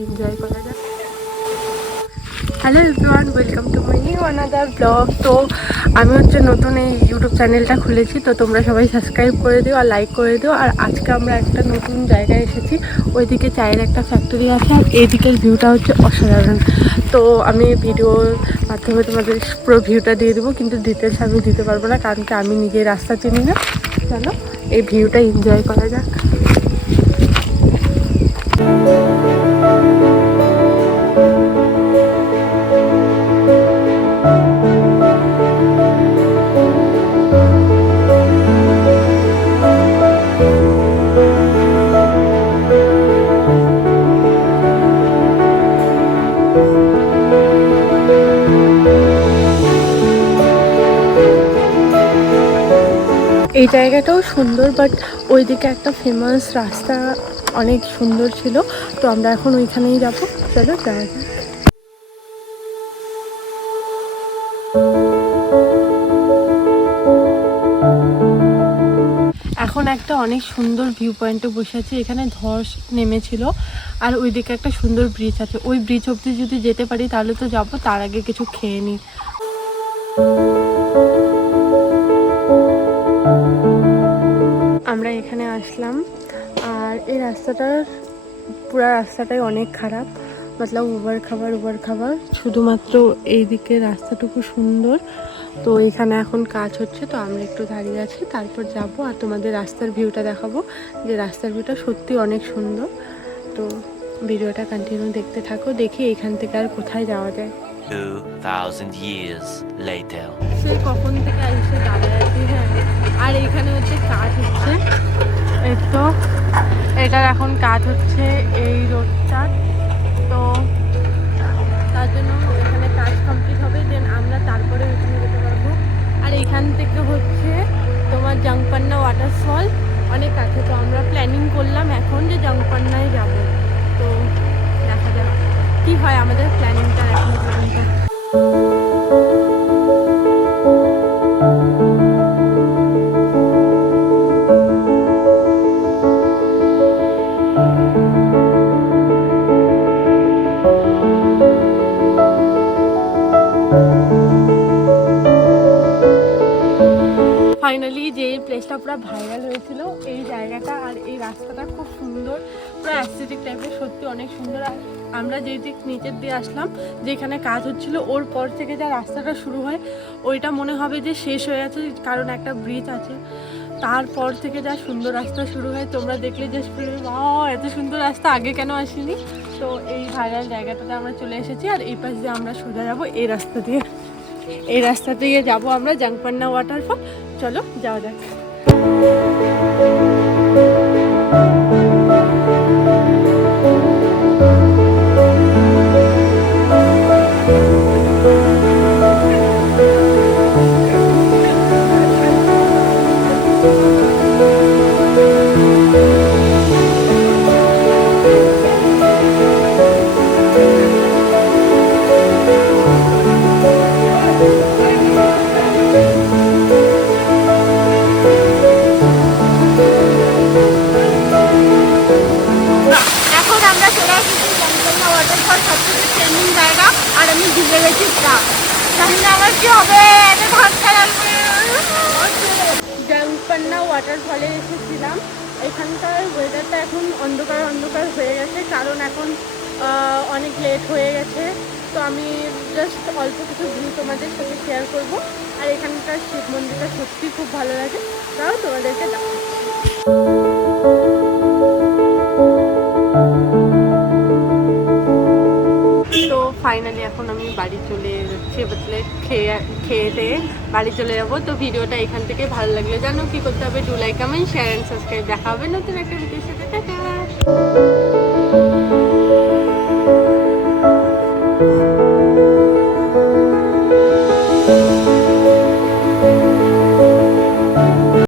Enjoy করা যাক। Hello everyone, welcome to my new another blog. তো আমি নতুন এই ইউটিউব চ্যানেলটা খুলেছি, তো তোমরা সবাই সাবস্ক্রাইব করে দিও আর লাইক করে দিও। আর আজকে আমরা একটা নতুন জায়গায় এসেছি, ওইদিকে চায়ের একটা ফ্যাক্টরি আছে আর এইদিকের ভিউটা হচ্ছে অসাধারণ। তো আমি ভিডিওর মাধ্যমে তোমাদের পুরো ভিউটা দিয়ে দেবো, কিন্তু ডিটেলস আমি দিতে পারবো না, কারণ কি আমি নিজের রাস্তা চিনি না। চলো এই ভিউটা এনজয় করা যাক। এই জায়গাটাও সুন্দর, বাট ওইদিকে একটা ফেমাস রাস্তা অনেক সুন্দর ছিল, তো আমরা এখন ওইখানেই যাবো। চলো যাওয়া যাক। এখন একটা অনেক সুন্দর ভিউ পয়েন্টে বসে আছি। এখানে ধস নেমেছিল আর ওইদিকে একটা সুন্দর ব্রিজ আছে। ওই ব্রিজ অবধি যদি যেতে পারি তাহলে তো যাবো, তার আগে কিছু খেয়ে নিই। আমরা এখানে আসলাম আর এই রাস্তাটার পুরো রাস্তাটাই অনেক খারাপ, মতলব উবার খাবার। শুধুমাত্র এই দিকে রাস্তাটুকু সুন্দর। তো এখানে এখন কাজ হচ্ছে, তো আমরা একটু দাঁড়িয়ে আছি, তারপর যাব আর তোমাদের রাস্তার ভিউটা দেখাবো, যে রাস্তার ভিউটা সত্যি অনেক সুন্দর। তো ভিডিওটা কন্টিনিউ দেখতে থাকো, দেখি এখান থেকে আর কোথায় যাওয়া যায়। 2000 years later. সে কখন থেকে এসে দাঁড়িয়ে আছি। হ্যাঁ, আর এইখানে হচ্ছে কাজ হচ্ছে, এই তো এটার এখন কাজ হচ্ছে এই রোডটার। তো তার জন্য এখানে কাজ কমপ্লিট হবে, দেন আমরা তারপরে ওইখানে যেতে পারবো। আর এখান থেকে হচ্ছে তোমার জাংপান্না ওয়াটারফল অনেক কাছে, তো আমরা প্ল্যানিং করলাম এখন যে জাংপান্নায় যাব। তো দেখা যাক কী হয় আমাদের প্ল্যানিংটা এখন পর্যন্ত। ফাইনালি যে প্লেসটা পুরো ভাইরাল হয়েছিল, এই জায়গাটা আর এই রাস্তাটা খুব সুন্দর, পুরো অ্যাস্থেটিক টাইপের, সত্যি অনেক সুন্দর। আর আমরা যেই দিক নিচের দিয়ে আসলাম, যেখানে কাজ হচ্ছিল, ওর পর থেকে যা রাস্তাটা শুরু হয় ওইটা মনে হবে যে শেষ হয়ে আছে, কারণ একটা ব্রিজ আছে। তারপর থেকে যা সুন্দর রাস্তা শুরু হয়, তোমরা দেখলে যে এত সুন্দর রাস্তা, আগে কেন আসেনি। তো এই ভাইরাল জায়গাটাতে আমরা চলে এসেছি, আর এই পাশ দিয়ে আমরা সোজা যাবো এই রাস্তা দিয়ে। এই রাস্তা দিয়ে যাবো আমরা জাংপান্না ওয়াটারফল। চলো যাওয়া যাক। আর আমি ভিজে গেছি, আমার কি হবে, জাংপান্না ওয়াটারফলে এসেছিলাম। এখানকার ওয়েদারটা এখন অন্ধকার হয়ে গেছে, কারণ এখন অনেক লেট হয়ে গেছে। তো আমি জাস্ট অল্প কিছু ভিউ তোমাদের সাথে শেয়ার করব। আর এখানকার শিব মন্দিরটা সত্যি খুব ভালো লাগে, তাও তোমাদেরকে দেখাচ্ছি। তো ফাইনালি এখন আমি বাড়ি চলে যাচ্ছি, বদলে খেয়ে দিয়ে বাড়ি চলে যাবো। তো ভিডিওটা এখান থেকে ভালো লাগলে জানো কি করতে হবে, do like, comment, share and subscribe. দেখা হবে নতুন একটা ভিডিওর সাথে। টাটা।